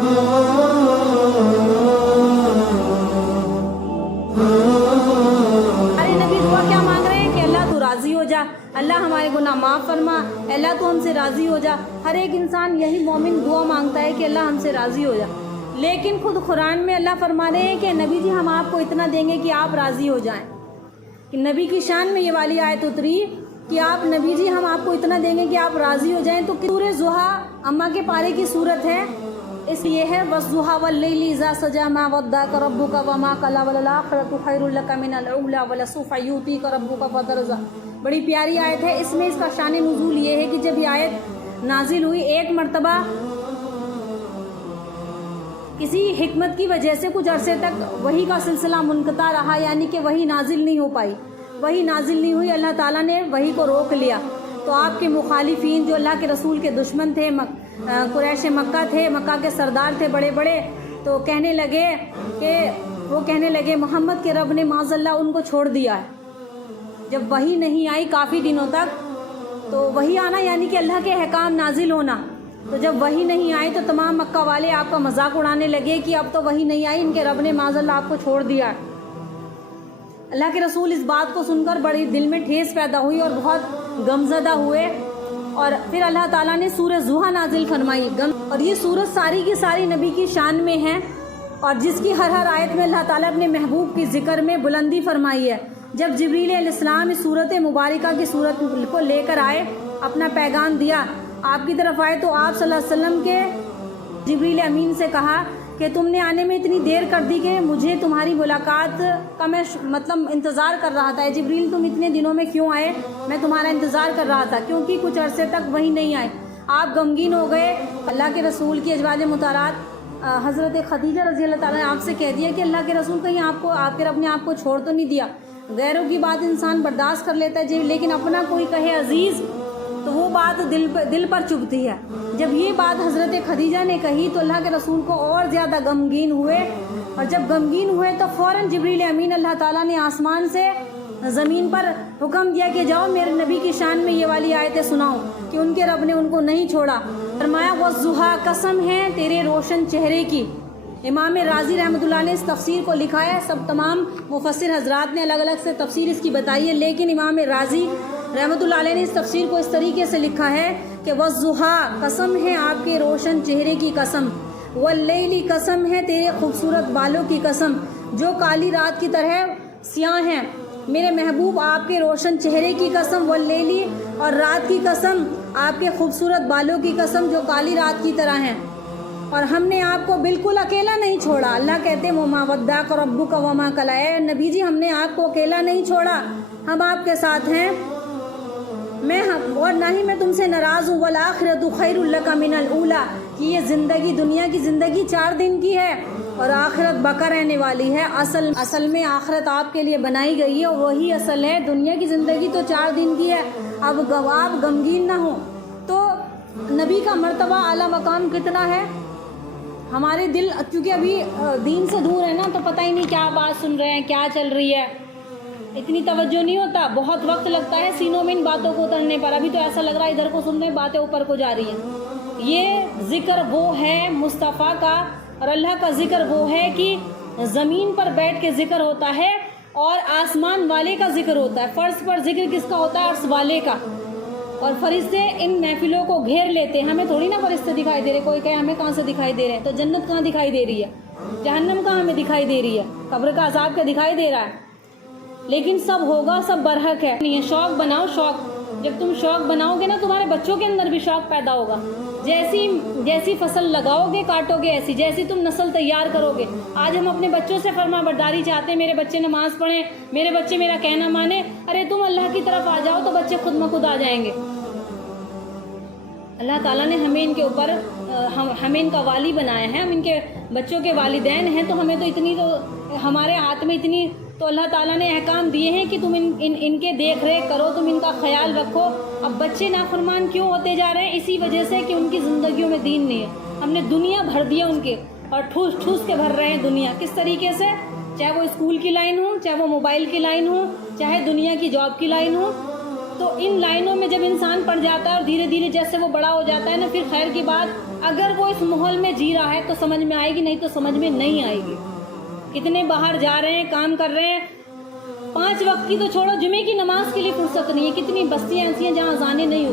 हमारे नबी दुआ क्या मांग रहे हैं कि अल्लाह तू राज़ी हो जा, अल्लाह हमारे गुनाह माफ़ फरमा, अल्लाह तू हमसे राज़ी हो जा। हर एक इंसान यही मोमिन दुआ मांगता है कि अल्लाह हमसे राज़ी हो जा। लेकिन खुद कुरान में अल्लाह फरमा रहे हैं कि नबी जी हम आपको इतना देंगे कि आप राज़ी हो जाएं। कि नबी की शान में ये वाली आयत उतरी कि आप नबी जी हम आपको इतना देंगे कि आप राज़ी हो जाएं। तो सूरह ज़ुहा अम्मा के पारे की सूरत है, इसलिए है वज़्ज़ुहा वल्लैलि इज़ा सजा मा वद्दाअक रब्बुका वमा क़ला वलल आखिरतु खैरुल लका मिनल ऊला वलसौफ़ युअतीका रब्बुका फ़तरज़ा। बड़ी प्यारी आयत है। इसमें इसका शान नुज़ूल ये है कि जब ये आयत नाजिल हुई एक मरतबा किसी हिकमत की वजह से कुछ अरसे तक वही का सिलसिला मुनक़ता रहा, यानी कि वही नाजिल नहीं हो पाई, वही नाजिल नहीं हुई। अल्लाह ताला ने वही को रोक लिया। तो आपके मुखालिफीन जो अल्लाह के रसूल के दुश्मन थे, कुरैश मक्का थे, मक्का के सरदार थे बड़े बड़े, तो कहने लगे मोहम्मद के रब ने माज़ल्ला उनको छोड़ दिया है। जब वही नहीं आई काफ़ी दिनों तक, तो वही आना यानी कि अल्लाह के अहकाम नाजिल होना, तो जब वही नहीं आई तो तमाम मक्का वाले आपका मजाक उड़ाने लगे कि अब तो वही नहीं आई, इनके रब ने माज़ल्ला आपको छोड़ दिया। अल्लाह के रसूल इस बात को सुनकर बड़ी दिल में ठेस पैदा हुई और बहुत गमज़दा हुए। और फिर अल्लाह ताला ने सूरह ज़ुहा नाजिल फरमाई। और ये सूरत सारी की सारी नबी की शान में है और जिसकी हर हर आयत में अल्लाह ताला अपने महबूब की ज़िक्र में बुलंदी फरमाई है। जब जिब्रील अलैहिस्सलाम इस सूरत मुबारका की सूरत को लेकर आए, अपना पैगाम दिया, आपकी तरफ आए, तो आप सल्लल्लाहु अलैहि वसल्लम के जिब्रील अमीन से कहा कि तुमने आने में इतनी देर कर दी कि मुझे तुम्हारी मुलाकात का मैं इंतज़ार कर रहा था। जिब्रील तुम इतने दिनों में क्यों आए, मैं तुम्हारा इंतज़ार कर रहा था, क्योंकि कुछ अरसे तक वही नहीं आए। आप गमगीन हो गए। अल्लाह के रसूल की अज़वाज मुतारात हज़रत खदीजा रज़ी अल्लाह ताला ने आपसे कह दिया कि अल्लाह के रसूल कहीं आपको आपके रब ने आपको छोड़ तो नहीं दिया। गैरों की बात इंसान बर्दाश्त कर लेता है जी, लेकिन अपना कोई कहे अजीज़ तो वो बात दिल पर चुभती है। जब ये बात हज़रत खदीजा ने कही तो अल्लाह के रसूल को और ज़्यादा गमगीन हुए। और जब गमगीन हुए तो फ़ौरन जिब्रील अमीन अल्लाह ताला ने आसमान से ज़मीन पर हुक्म दिया कि जाओ मेरे नबी की शान में ये वाली आयतें सुनाओ कि उनके रब ने उनको नहीं छोड़ा। फरमाया वज़्ज़ुहा, कसम है तेरे रोशन चेहरे की। इमाम राज़ी रहमतुल्लाह ने इस तफसीर को लिखा है। सब तमाम मुफस्सिर हज़रात ने अलग अलग से तफसीर इसकी बताई है, लेकिन इमाम राज़ी रहमतुल्लाह अलैह ने इस तफसीर को इस तरीके से लिखा है कि वज़्ज़ुहा, कसम है आपके रोशन चेहरे की कसम, वल्लैली, कसम है तेरे खूबसूरत बालों की कसम जो काली रात की तरह स्याह हैं। मेरे महबूब आपके रोशन चेहरे की कसम, वल्लैली, और रात की कसम, आपके खूबसूरत बालों की कसम जो काली रात की तरह हैं। और हमने आपको बिल्कुल अकेला नहीं छोड़ा। अल्लाह कहते हैं वमा वद्दाअक रब्बुका वमा क़ला, नबी जी हमने आपको अकेला नहीं छोड़ा, हम आपके साथ हैं। और ना ही मैं तुमसे नाराज़ हूँ। वल आखिरतु खैरुल लका मिनल ऊला, कि ये ज़िंदगी, दुनिया की ज़िंदगी 4 दिन की है और आखिरत बका रहने वाली है। असल में आखिरत आपके लिए बनाई गई है और वही असल है। दुनिया की ज़िंदगी तो 4 दिन की है। अब आप गमगीन ना हो। तो नबी का मर्तबा आला मकाम कितना है। हमारे दिल क्योंकि अभी दीन से दूर है ना, तो पता ही नहीं क्या बात सुन रहे हैं, क्या चल रही है, इतनी तवज्जो नहीं होता। बहुत वक्त लगता है सीनों में इन बातों को उतरने पर। अभी तो ऐसा लग रहा है इधर को सुन रहे हैं, बातें ऊपर को जा रही हैं। ये ज़िक्र वो है मुस्तफ़ा का, और अल्लाह का ज़िक्र वो है कि ज़मीन पर बैठ के ज़िक्र होता है और आसमान वाले का ज़िक्र होता है। फ़र्श पर ज़िक्र किसका होता है? अर्श वाले का। और फरिश्ते इन महफिलों को घेर लेते हैं। हमें थोड़ी ना फरिश्ते दिखाई दे रहे। कोई कहे हमें कहाँ से दिखाई दे रहे हैं, तो जन्नत कहाँ दिखाई दे रही है, जहन्नम कहाँ हमें दिखाई दे रही है, कब्र का अज़ाब क्या दिखाई दे रहा है। लेकिन सब होगा, सब बरहक है। नहीं है, शौक़ बनाओ, शौक़। जब तुम शौक़ बनाओगे ना, तुम्हारे बच्चों के अंदर भी शौक़ पैदा होगा। जैसी फसल लगाओगे काटोगे ऐसी, जैसी तुम नस्ल तैयार करोगे। आज हम अपने बच्चों से फरमा बरदारी चाहते हैं, मेरे बच्चे नमाज़ पढ़ें, मेरे बच्चे मेरा कहना माने। अरे तुम अल्लाह की तरफ आ जाओ तो बच्चे खुद ब खुद आ जाएंगे। अल्लाह ताला ने हमें इनके ऊपर हमें इनका वाली बनाया है, हम इनके बच्चों के वालिदैन हैं। तो हमें तो इतनी, तो हमारे हाथ में इतनी, तो अल्लाह ताला ने अहकाम दिए हैं कि तुम इनके देख रेख करो, तुम इनका ख्याल रखो। अब बच्चे नाफरमान क्यों होते जा रहे हैं? इसी वजह से कि उनकी ज़िंदगियों में दीन नहीं है। हमने दुनिया भर दिया उनके, और ठूस ठूस के भर रहे हैं दुनिया। किस तरीके से? चाहे वो स्कूल की लाइन हो, चाहे वो मोबाइल की लाइन हो, चाहे दुनिया की जॉब की लाइन हो। तो इन लाइनों में जब इंसान पड़ जाता है और धीरे धीरे जैसे वो बड़ा हो जाता है ना, फिर खैर की बात اگر وہ اس ماحول میں جی رہا ہے تو سمجھ میں آئے گی, نہیں تو سمجھ میں نہیں آئے گی. کتنے باہر جا رہے ہیں, کام کر رہے ہیں, 5 وقت کی تو چھوڑو, جمعے کی نماز کے لیے فرصت نہیں ہے. کتنی بستیاں ایسی ہیں جہاں اذانیں نہیں ہوتی.